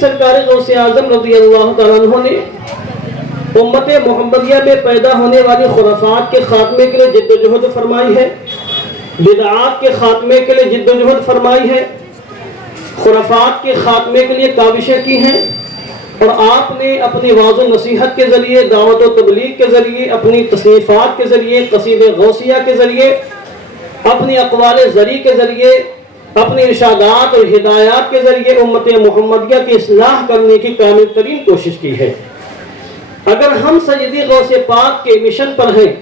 سرکار غوث اعظم رضی اللہ تعالیٰ عنہ نے امت محمدیہ میں پیدا ہونے والی خرافات کے خاتمے کے لیے جد و جہد فرمائی ہے، بدعات کے خاتمے کے لیے جد و جہد فرمائی ہے، خرافات کے خاتمے کے لیے کاوشیں کی ہیں، اور آپ نے اپنی واعظ و نصیحت کے ذریعے، دعوت و تبلیغ کے ذریعے، اپنی تصنیفات کے ذریعے، قصید غوثیہ کے ذریعے، اپنی اقوال زری کے ذریعے، اپنی ارشادات اور ہدایات کے ذریعے امت محمدیہ کی اصلاح کرنے کی کامل ترین کوشش کی ہے۔ اگر ہم سیدی غوث پاک کے مشن پر ہیں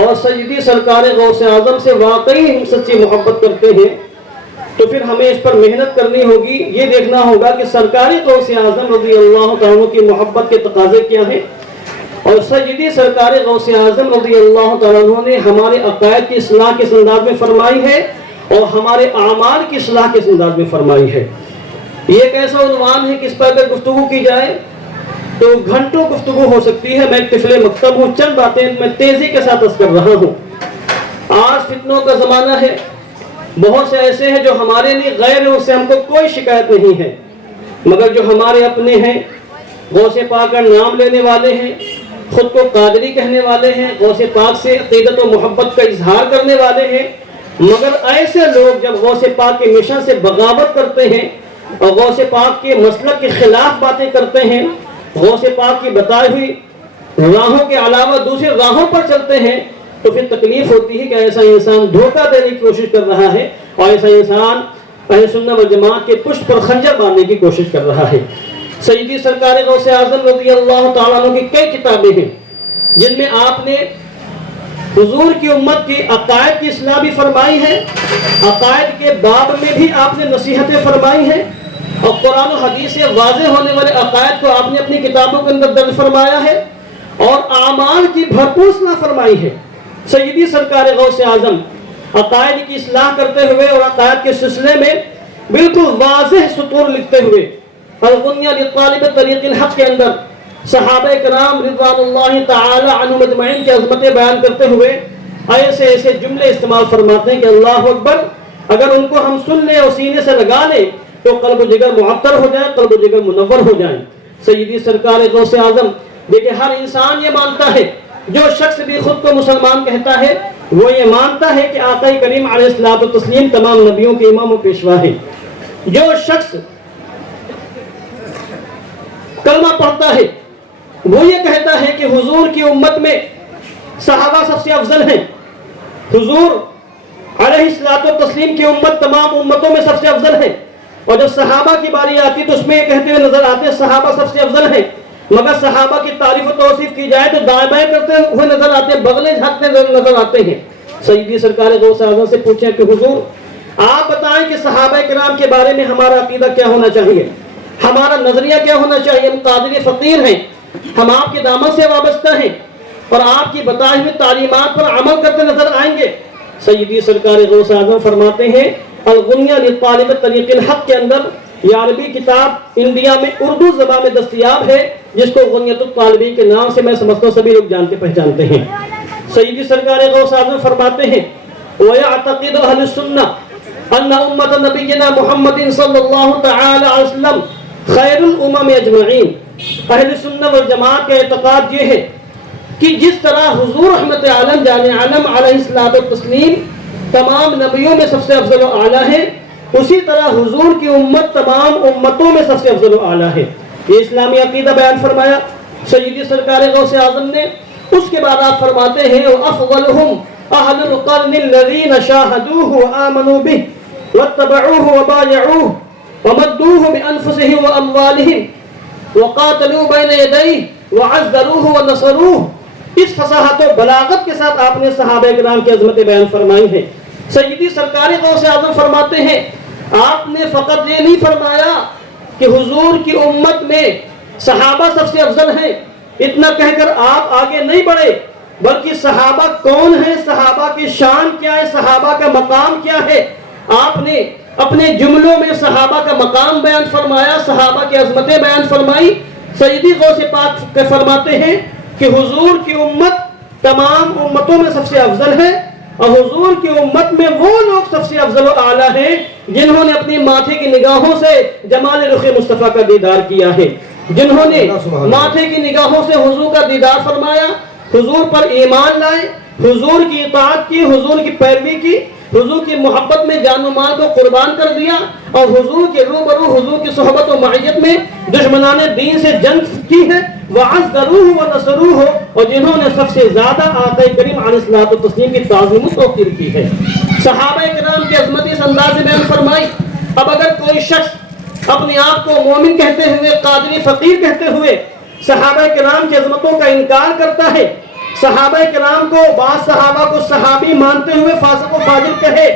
اور سیدی سرکار غوث اعظم سے واقعی سچی محبت کرتے ہیں تو پھر ہمیں اس پر محنت کرنی ہوگی، یہ دیکھنا ہوگا کہ سرکار غوث اعظم رضی اللہ تعالیٰ کی محبت کے تقاضے کیا ہیں، اور سیدی سرکار غوث اعظم رضی اللہ تعالیٰ نے ہمارے عقائد کی اصلاح کے انداز میں فرمائی ہے اور ہمارے اعمال کی اصلاح کے انداز میں فرمائی ہے۔ یہ ایک ایسا عنوان ہے کہ اس پر اگر گفتگو کی جائے تو گھنٹوں گفتگو ہو سکتی ہے۔ میں ایک طفل مکتب ہوں، چند باتیں میں تیزی کے ساتھ عرض کر رہا ہوں۔ آج فتنوں کا زمانہ ہے، بہت سے ایسے ہیں جو ہمارے لیے غیر ہیں، اس سے ہم کو کوئی شکایت نہیں ہے، مگر جو ہمارے اپنے ہیں، غوث پاک کا نام لینے والے ہیں، خود کو قادری کہنے والے ہیں، غوث پاک سے عقیدت و محبت کا اظہار کرنے والے ہیں، مگر ایسے لوگ جب غوث پاک کے مشن سے بغاوت کرتے ہیں اور غوث پاک کے مسلک کے خلاف باتیں کرتے ہیں، غوث پاک کی بتائی ہوئی راہوں کے علاوہ دوسری راہوں پر چلتے ہیں، تو پھر تکلیف ہوتی ہے کہ ایسا انسان دھوکہ دینے کی کوشش کر رہا ہے اور ایسا انسان اہل سنت والجماعت کے پشت پر خنجر باندھنے کی کوشش کر رہا ہے۔ سیدی سرکار غوث اعظم رضی اللہ تعالیٰ عنہ کی کئی کتابیں ہیں جن میں آپ نے حضور کی امت کی عقائد کی اصلاح بھی فرمائی ہے، عقائد کے باب میں بھی آپ نے نصیحتیں فرمائی ہیں، اور قرآن و حدیث سے واضح ہونے والے عقائد کو آپ نے اپنی کتابوں کے اندر درج فرمایا ہے، اور اعمال کی بھرپور اصلاح فرمائی ہے۔ سیدی سرکار غوث اعظم عقائد کی اصلاح کرتے ہوئے اور عقائد کے سلسلے میں بالکل واضح سطور لکھتے ہوئے الغنیہ لطالب طریق الحق کے اندر صحابہ کرام رضوان اللہ تعالی عنہم اجمعین کی عظمتیں بیان کرتے ہوئے ایسے ایسے جملے استعمال فرماتے ہیں کہ اللہ اکبر، اگر ان کو ہم سن لیں اور سینے سے لگا لیں تو قلب و جگر معطر ہو جائیں، قلب و جگر منور ہو جائیں۔ سیدی سرکار غوث اعظم دیکھیں، ہر انسان یہ مانتا ہے، جو شخص بھی خود کو مسلمان کہتا ہے وہ یہ مانتا ہے کہ آقا کریم علیہ الصلوۃ والتسلیم تمام نبیوں کے امام و پیشوا ہیں۔ جو شخص کلمہ پڑھتا ہے وہ یہ کہتا ہے کہ حضور کی امت میں صحابہ سب سے افضل ہیں، حضور علیہ الصلوۃ والتسلیم کی امت تمام امتوں میں سب سے افضل ہے، اور جب صحابہ کی باری آتی تو اس میں یہ کہتے ہوئے نظر آتے ہیں صحابہ سب سے افضل ہیں، مگر صحابہ کی تعریف و توصیف کی جائے تو دائیں بائیں کرتے ہوئے نظر آتے ہیں، بغلیں جھانکتے نظر آتے ہیں۔ سیدی سرکار غوث اعظم سے پوچھیں کہ حضور آپ بتائیں کہ صحابہ کرام کے بارے میں ہمارا عقیدہ کیا ہونا چاہیے، ہمارا نظریہ کیا ہونا چاہیے؟ ہم قادری فقیر ہیں، ہم آپ کے دامن سے وابستہ ہیں اور آپ کی بتائی ہوئی تعلیمات پر عمل کرتے نظر آئیں گے۔ سیدی سرکار غوث اعظم فرماتے ہیں الغنیہ لطالب طریق الحق کے اندر یہ عربی کتاب انڈیا میں اردو زبان میں دستیاب ہے، جس کو غنیۃ الطالبین کے نام سے میں سمجھتا ہوں سبھی لوگ جانتے پہچانتے ہیں۔ سیدی سرکار غوث اعظم فرماتے ہیں وَيَعْتَقِدُ أَهْلُ السُّنَّةِ أَنَّ أُمَّةَ نَبِيِّنَا مُحَمَّدٍ صلی اللہ تعالی علیہ وسلم خیر الامم اجمعین۔ اہل سنت والجماعت کا اعتقاد یہ ہے کہ جس طرح حضور رحمت عالم جان عالم علیہ الصلوۃ والتسلیم تمام نبیوں میں سب سے افضل و اعلیٰ ہے، اسی طرح حضور کی امت تمام امتوں میں سب سے افضل و اعلیٰ ہے۔ یہ اسلامی عقیدہ بیان فرمایا سیدی سرکار غوث اعظم نے۔ اس کے بعد آپ فرماتے ہیں وَأَفْضَلُهُمْ أَهْلُ الْقَرْنِ الَّذِينَ شَاهَدُوهُ وَآمَنُوا بِهِ وَاتَّبَعُوهُ وَبَايَعُوهُ وَمَدُّوهُ بِأَنفُسِهِمْ وَأَمْوَالِهِمْ وَقَاتَلُوا بَيْنَ يَدَيْهِ وَعَزَّرُوهُ وَنَصَرُوهُ۔ اس فصاحت و بلاغت کے ساتھ آپ نے صحابہ کرام کی عظمت بیان فرمائی ہے۔ سیدی سرکار غوث اعظم فرماتے ہیں آپ نے فقط یہ نہیں فرمایا کہ حضور کی امت میں صحابہ سب سے افضل ہیں، اتنا کہہ کر آپ آگے نہیں بڑھے، بلکہ صحابہ کون ہیں، صحابہ کی شان کیا ہے، صحابہ کا مقام کیا ہے، آپ نے اپنے جملوں میں صحابہ کا مقام بیان فرمایا، صحابہ کی عظمتیں بیان فرمائی۔ سیدی غوث پاک فرماتے ہیں کہ حضور کی امت تمام امتوں میں سب سے افضل ہے، اور حضور کی امت میں وہ لوگ سب سے افضل و اعلیٰ ہیں جنہوں نے اپنی ماتھے کی نگاہوں سے جمال رخ مصطفیٰ کا دیدار کیا ہے، جنہوں نے ماتھے کی نگاہوں سے حضور کا دیدار فرمایا، حضور پر ایمان لائے، حضور کی اطاعت کی، حضور کی پیروی کی، حضور کی محبت میں جان و مال کو قربان کر دیا، اور حضور کے روبرو حضور کی صحبت و معیت میں دشمنان دین سے جنگ کی ہے، وَعَزَّرُوهُ وَنَصَرُوهُ، اور جنہوں نے سب سے زیادہ آقا کریم علیہ الصلوۃ والتسلیم کی تعظیم و توقیر کی ہے۔ صحابہ کرام کی عظمت اس انداز میں بیان فرمائی۔ اب اگر کوئی شخص اپنے آپ کو مومن کہتے ہوئے، قادری فقیر کہتے ہوئے صحابہ کرام کی عظمتوں کا انکار کرتا ہے، صحابہ کرام کو، بعض صحابہ کو صحابی مانتے ہوئے فاسق و فاجر کہے،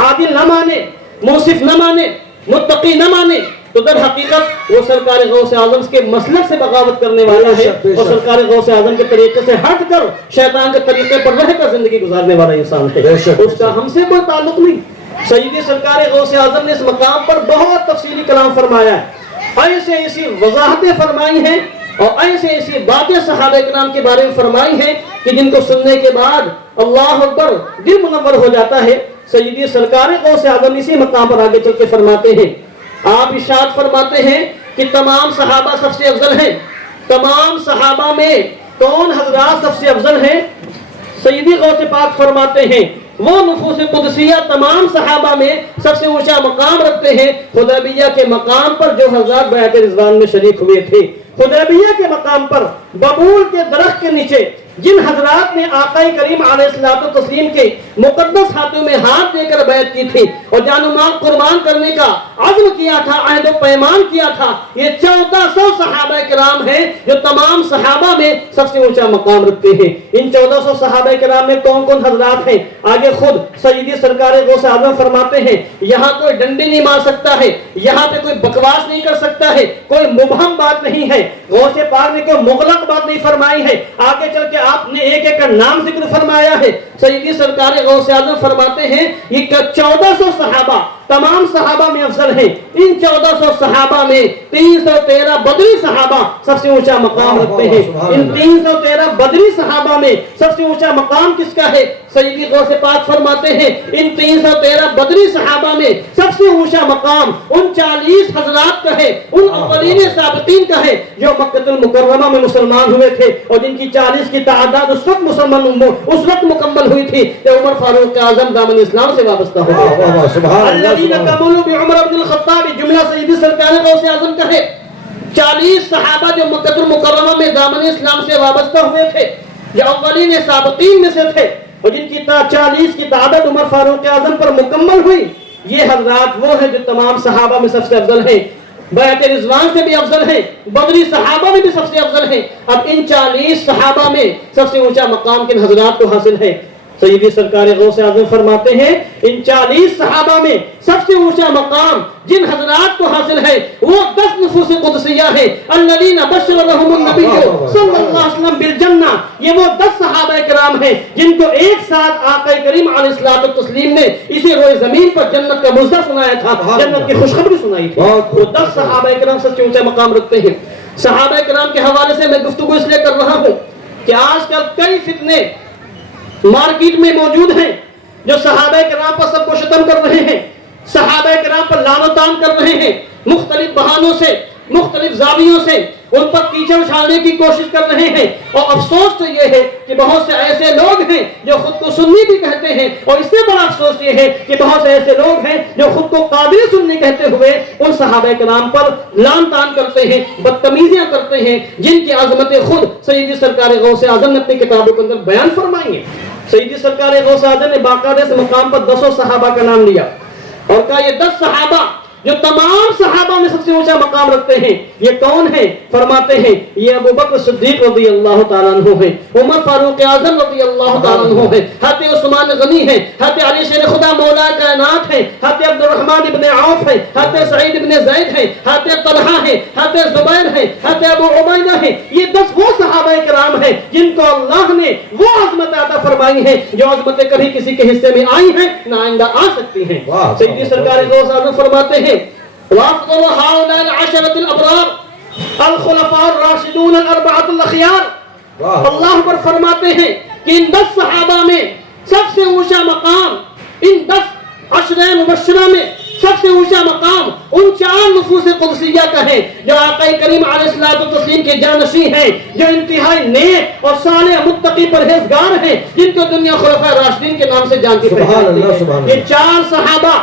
عادل نہ مانے، منصف نہ مانے، متقی نہ مانے، تو در حقیقت وہ سرکار غوث اعظم کے مسلک سے بغاوت کرنے والا ہے، اور سرکار غوث اعظم کے طریقے سے ہٹ کر شیطان کے طریقے پر رہ کر زندگی گزارنے والا انسان ہے۔ اس کا ہم سے کوئی تعلق نہیں۔ سیدی سرکار غوث اعظم نے اس مقام پر بہت تفصیلی کلام فرمایا ہے، ایسی وضاحتیں فرمائی ہیں اور ایسی باتیں صحابہ کرام کے بارے میں فرمائی ہیں کہ جن کو سننے کے بعد اللہ اکبر دل منور ہو جاتا ہے۔ سیدی سرکار غوث اعظم اسی مقام پر آگے چل کے فرماتے ہیں، آپ ارشاد فرماتے ہیں کہ تمام صحابہ سب سے افضل ہیں۔ تمام صحابہ میں کون حضرات سب سے افضل ہیں؟ سیدی غوث پاک فرماتے ہیں وہ نفوس قدسیہ تمام صحابہ میں سب سے اونچا مقام رکھتے ہیں حدیبیہ کے مقام پر جو حضرات بیعت رضوان میں شریک ہوئے تھے۔ حدیبیہ کے مقام پر ببول کے درخت کے نیچے جن حضرات نے آقا کریم علیہ الصلوۃ والتسلیم کے مقدس ہاتھوں میں ہاتھ دے کر بیعت کی تھی اور جان و مال قربان کرنے کا عزم کیا تھا، عہد و پیمان کیا تھا، یہ 1400 صحابہ کرام ہیں جو تمام صحابہ میں سب سے اونچا مقام رکھتے ہیں۔ ان 1400 صحابہ کرام میں کون کون حضرات ہیں؟ آگے خود سیدی سرکار غوث اعظم فرماتے ہیں یہاں کوئی ڈنڈی نہیں مار سکتا ہے، یہاں پہ کوئی بکواس نہیں کر سکتا ہے، کوئی مبہم بات نہیں ہے، غوث پاک نے کوئی مغلق بات نہیں فرمائی ہے۔ آگے چل کے آپ نے ایک ایک کا نام ذکر فرمایا ہے۔ سیدی سرکار غوث اعظم فرماتے ہیں یہ 1400 صحابہ تمام صحابہ میں افضل ہیں۔ ان 1400 صحابہ میں 313 بدری صحابہ سب سے اونچا مقام رکھتے ہیں۔ ان 313 بدری صحابہ میں سب سے اونچا مقام کس کا ہے؟ سیدی غوث پاک فرماتے ہیں ان 313 بدری صحابہ میں سب سے اونچا مقام ان 40 حضرات کا ہے، ان اولین سابقین کا ہے جو مکہ المکرمہ میں مسلمان ہوئے تھے اور جن کی 40 کی تعداد اس وقت مکمل ہوئی تھی کہ عمر فاروق اعظم دامن اسلام سے وابستہ ہو گئے۔ سبحان اللہ۔ کملوا بعمر بن الخطاب، جملہ سیدی سرکار غوث اعظم کا ہے۔ 40 صحابہ جو مکہ المکرمہ میں دامن اسلام سے وابستہ ہوئے تھے، جو اولین سابقین میں سے تھے اور جن کی 40 کی تعداد عمر فاروق اعظم پر مکمل ہوئی، یہ حضرات وہ ہیں جو تمام صحابہ میں سب سے افضل ہیں، بیعت رضوان سے بھی افضل ہیں، بدری صحابہ میں بھی سب سے افضل ہیں۔ اب ان 40 صحابہ میں سب سے اونچا مقام کن حضرات کو حاصل ہے؟ سیدی سرکار غوث اعظم فرماتے ہیں ان 40 صحابہ میں سب سے اونچا مقام جن حضرات کو حاصل ہے وہ 10 نفوس قدسیہ ہیں، الذین بشر لهم النبی صلی اللہ علیہ وسلم بالجنہ۔ یہ وہ 10 صحابہ کرام ہیں جن کو ایک ساتھ آقا کریم علیہ الصلوۃ والتسلیم نے اسی روئے زمین پر جنت کا مژدہ سنایا تھا، جنت کی خوشخبری سنائی تھی۔ وہ 10 صحابہ کرام سب سے اونچا مقام رکھتے ہیں۔ صحابہ کرام کے حوالے سے میں گفتگو اس لیے کر رہا ہوں کہ آج کل کئی فتنے مارکیٹ میں موجود ہیں جو صحابہ کرام پر سب کو شتم کر رہے ہیں، صحابہ کرام پر لعن و طعن کر رہے ہیں، مختلف بہانوں سے، مختلف زاویوں سے ان پر کیچڑ اچھالنے کی کوشش کر رہے ہیں۔ اور افسوس تو یہ ہے کہ بہت سے ایسے لوگ ہیں جو خود کو سنی بھی کہتے ہیں، اور اس سے بڑا افسوس یہ ہے کہ بہت سے ایسے لوگ ہیں جو خود کو قادری سنی کہتے ہوئے ان صحابہ کرام پر لعن طعن کرتے ہیں، بدتمیزیاں کرتے ہیں، جن کی عظمت خود سیدی سرکار غوث اعظم نے اپنی کتابوں کے اندر بیان فرمائی ہے۔ سیدی سرکار غوث اعظم نے باقاعدہ اس مقام پر 10 صحابہ کا نام لیا اور کہا یہ 10 صحابہ جو تمام صحابہ میں سب سے اونچا مقام رکھتے ہیں یہ کون ہیں؟ فرماتے ہیں یہ ابو بکر صدیق رضی اللہ تعالیٰ عنہ ہیں، عمر فاروق اعظم رضی اللہ تعالیٰ عنہ ہیں، حضرت عثمان غنی ہیں، حضرت علی شیر خدا مولا کائنات ہیں، حضرت عبد الرحمن ابن عوف ہیں، حضرت سعید ابن زید ہیں، حضرت طلحہ ہیں، حضرت زبیر ہیں، حضرت ابو عبیدہ ہیں۔ یہ 10 وہ صحابہ کرام ہیں جن کو اللہ نے وہ عظمت عطا فرمائی ہے جو عظمتیں کبھی کسی کے حصے میں آئی ہیں نہ آئندہ آ سکتی ہیں۔ سیدی سرکار غوث اعظم فرماتے ہیں وَأَفْضَلُ هَؤُلَاءِ الْعَشَرَةِ الْأَبْرَارِ الْخُلَفَاءُ الرَّاشِدُونَ الْأَرْبَعَةُ الْأَخْيَارِ۔ اللہ پر فرماتے ہیں کہ ان 10 صحابہ میں سب سے اونچا مقام ان 10 عشرہ مبشرہ میں سب سے اونچا مقام ان 4 نفوس قدسیہ کا ہے جو آقا کریم علیہ الصلوۃ والتسلیم کے جانشین ہیں، جو انتہائی نیک اور صالح متقی پرہیزگار ہیں، جن کو دنیا خلفائے راشدین کے نام سے جانتی پہچانتی ہے۔ یہ 4 صحابہ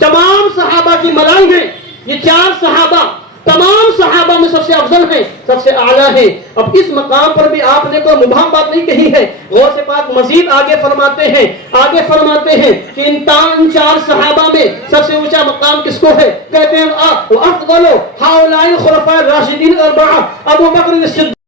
تمام صحابہ کی ملائی ہیں، یہ 4 صحابہ تمام صحابہ میں سب سے افضل ہیں، سب سے اعلیٰ ہیں۔ اب اس مقام پر بھی آپ نے کوئی مبہم بات نہیں کہی ہے۔ غوث پاک مزید آگے فرماتے ہیں کہ ان 4 صحابہ میں سب سے اونچا مقام کس کو ہے؟ کہتے ہیں وَأَفْضَلُ هَؤُلَاءِ الْخُلَفَاءِ الرَّاشِدِينَ الْأَرْبَعَةِ ابو بکر الصدیق